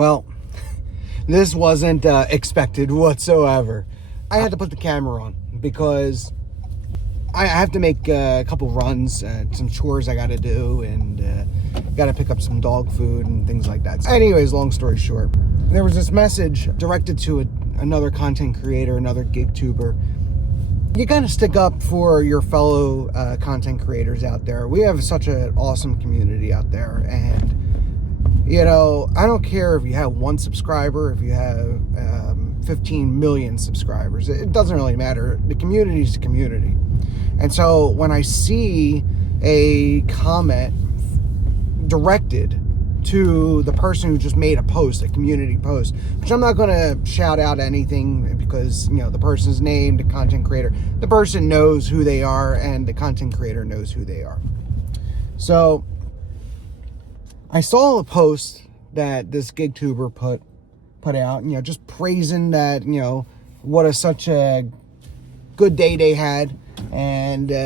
Well, this wasn't expected whatsoever. I had to put the camera on because I have to make a couple runs, some chores I got to do, and got to pick up some dog food and things like that. So anyways, long story short, there was this message directed to another content creator, another gig tuber. You got to stick up for your fellow content creators out there. We have such an awesome community out there, and you know, I don't care if you have 1 subscriber, if you have 15 million subscribers. It doesn't really matter. The community is the community. And so when I see a comment directed to the person who just made a post, a community post, which I'm not going to shout out anything because, you know, the person's name, the content creator, the person knows who they are and the content creator knows who they are. So I saw a post that this gig tuber put out, you know, just praising that, you know, such a good day they had, and you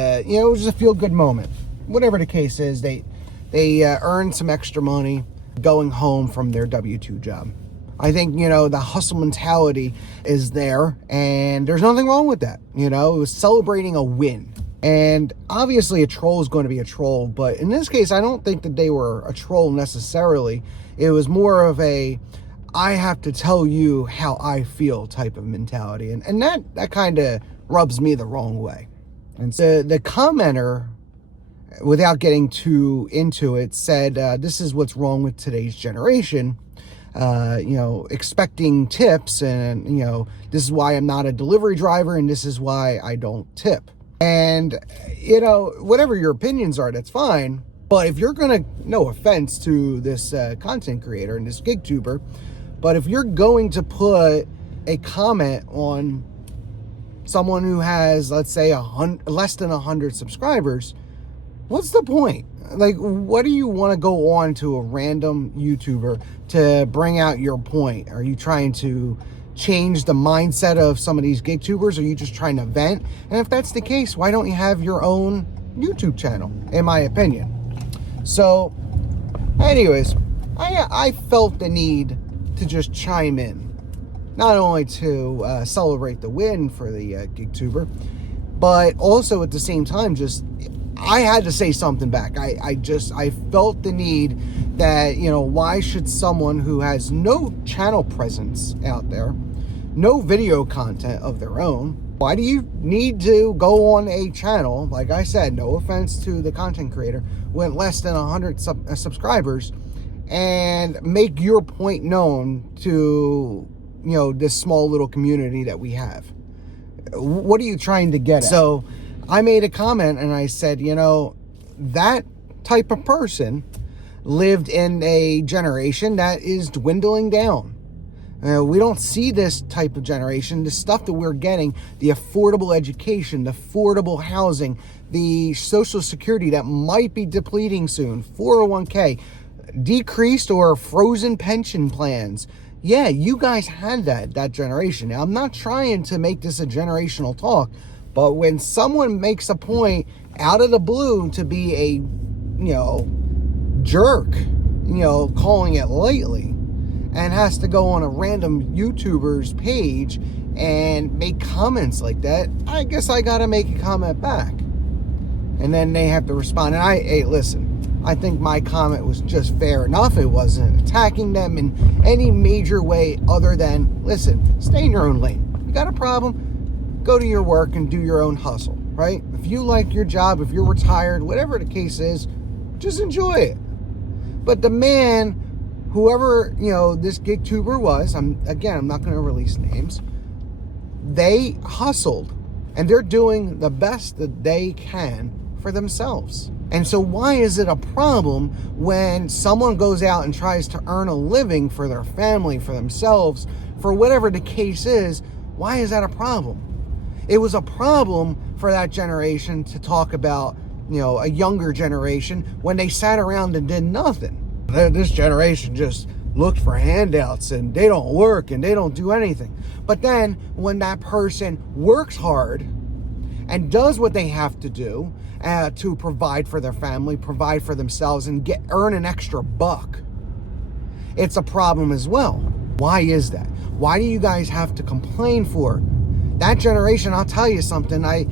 know, it was just a feel good moment. Whatever the case is, they earned some extra money going home from their W-2 job. I think, you know, the hustle mentality is there, and there's nothing wrong with that. You know, it was celebrating a win. And obviously a troll is going to be a troll, but in this case, I don't think that they were a troll necessarily. It was more of a, I have to tell you how I feel type of mentality. And that kind of rubs me the wrong way. And so the commenter, without getting too into it, said, this is what's wrong with today's generation. You know, expecting tips, and, you know, this is why I'm not a delivery driver, and this is why I don't tip. And, you know, whatever your opinions are, that's fine. But if you're going to, no offense to this content creator and this gig tuber, but if you're going to put a comment on someone who has, let's say, less than 100 subscribers, what's the point? Like, what do you want to go on to a random YouTuber to bring out your point? Are you trying to change the mindset of some of these gig tubers? Or are you just trying to vent? And if that's the case, why don't you have your own YouTube channel, in my opinion? So anyways, I felt the need to just chime in, not only to celebrate the win for the gig tuber, but also at the same time, just I had to say something back. I felt the need that, you know, why should someone who has no channel presence out there, no video content of their own, why do you need to go on a channel, like I said, no offense to the content creator, with less than 100 subscribers, and make your point known to, you know, this small little community that we have? What are you trying to get at? So I made a comment and I said, you know, that type of person lived in a generation that is dwindling down. We don't see this type of generation. The stuff that we're getting, the affordable education, the affordable housing, the social security that might be depleting soon, 401k, decreased or frozen pension plans. Yeah, you guys had that generation. Now, I'm not trying to make this a generational talk, but when someone makes a point out of the blue to be a, you know, jerk, you know, calling it lightly, and has to go on a random YouTuber's page and make comments like that, I guess I gotta make a comment back. And then they have to respond. And hey, listen, I think my comment was just fair enough. It wasn't attacking them in any major way other than, listen, stay in your own lane. You got a problem? Go to your work and do your own hustle, right? If you like your job, if you're retired, whatever the case is, just enjoy it. But the man, whoever, you know, this gig tuber was, I'm not going to release names, they hustled, and they're doing the best that they can for themselves. And so why is it a problem when someone goes out and tries to earn a living for their family, for themselves, for whatever the case is? Why is that a problem? It was a problem for that generation to talk about, you know, a younger generation when they sat around and did nothing. This generation just looked for handouts, and they don't work and they don't do anything. But then when that person works hard and does what they have to do to provide for their family, provide for themselves, and earn an extra buck, it's a problem as well. Why is that? Why do you guys have to complain for? That generation, I'll tell you something, I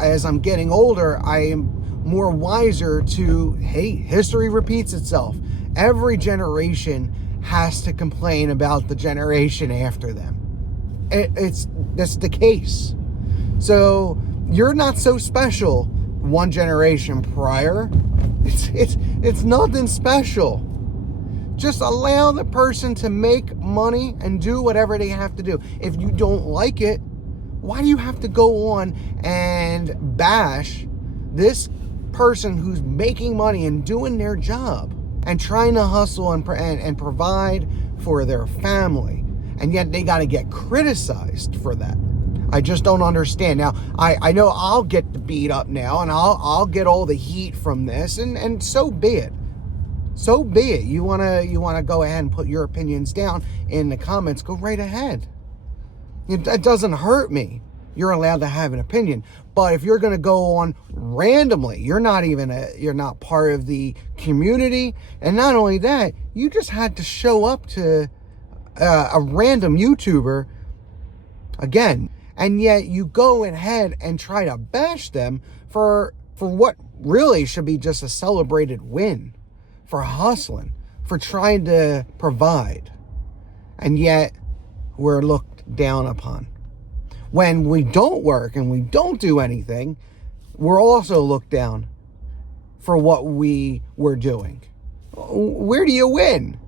as I'm getting older, I am more wiser to, hey, history repeats itself. Every generation has to complain about the generation after them. That's the case. So you're not so special one generation prior. It's nothing special. Just allow the person to make money and do whatever they have to do. If you don't like it, why do you have to go on and bash this person who's making money and doing their job and trying to hustle and provide for their family, and yet they got to get criticized for that? I just don't understand. Now, I know I'll get the beat up now, and I'll get all the heat from this, and so be it. So be it. You wanna go ahead and put your opinions down in the comments, go right ahead. That doesn't hurt me. You're allowed to have an opinion. But if you're gonna go on randomly, you're not part of the community, and not only that, you just had to show up to a random YouTuber again, and yet you go ahead and try to bash them for what really should be just a celebrated win, for hustling, for trying to provide. And yet we're looked down upon. When we don't work and we don't do anything, we're also looked down for what we were doing. Where do you win?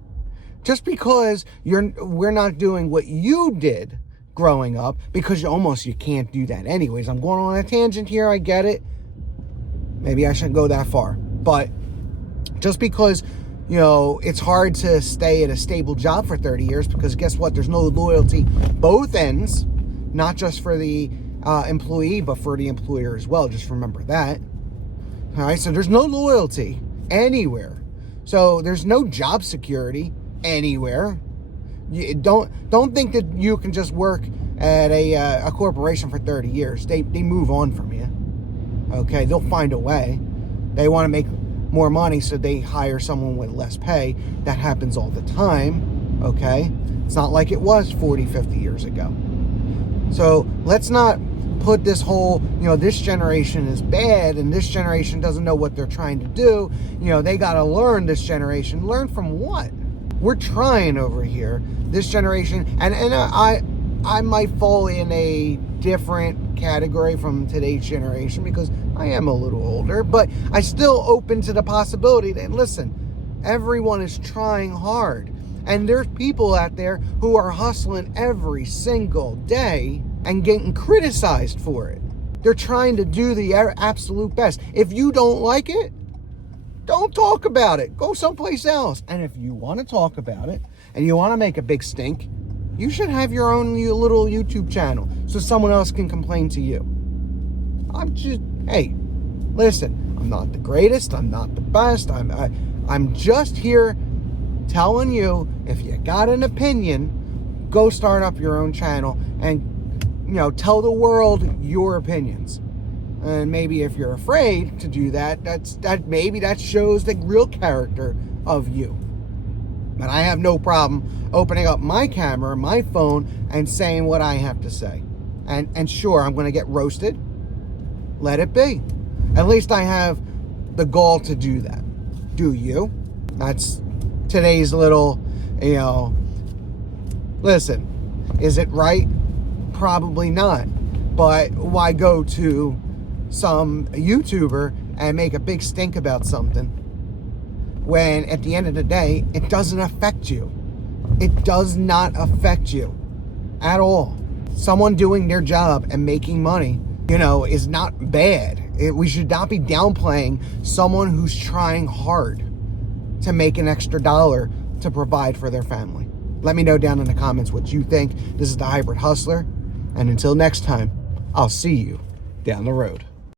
Just because we're not doing what you did growing up, because you can't do that anyways. I'm going on a tangent here, I get it. Maybe I shouldn't go that far. But just because, it's hard to stay at a stable job for 30 years, because guess what? There's no loyalty both ends, not just for the employee, but for the employer as well. Just remember that. All right, so there's no loyalty anywhere. So there's no job security anywhere. You don't think that you can just work at a corporation for 30 years. They move on from you. Okay, they'll find a way. They want to make more money, so they hire someone with less pay. That happens all the time. Okay, it's not like it was 40, 50 years ago. So let's not put this whole, this generation is bad and this generation doesn't know what they're trying to do. They got to learn, this generation. Learn from what? We're trying over here. This generation, and I might fall in a different category from today's generation because I am a little older, but I still open to the possibility that, listen, everyone is trying hard. And there's people out there who are hustling every single day and getting criticized for it. They're trying to do the absolute best. If you don't like it, don't talk about it. Go someplace else. And if you want to talk about it and you want to make a big stink, you should have your own little YouTube channel so someone else can complain to you. Hey, listen, I'm not the greatest. I'm not the best. I'm just here telling you, if you got an opinion, go start up your own channel and, tell the world your opinions. And maybe if you're afraid to do that, maybe that shows the real character of you. But I have no problem opening up my camera, my phone, and saying what I have to say. And sure, I'm going to get roasted. Let it be. At least I have the gall to do that. Do you? That's today's little, listen, is it right? Probably not. But why go to some YouTuber and make a big stink about something when at the end of the day, it doesn't affect you? It does not affect you at all. Someone doing their job and making money, is not bad. We should not be downplaying someone who's trying hard to make an extra dollar to provide for their family. Let me know down in the comments what you think. This is the Hybrid Hustler. And until next time, I'll see you down the road.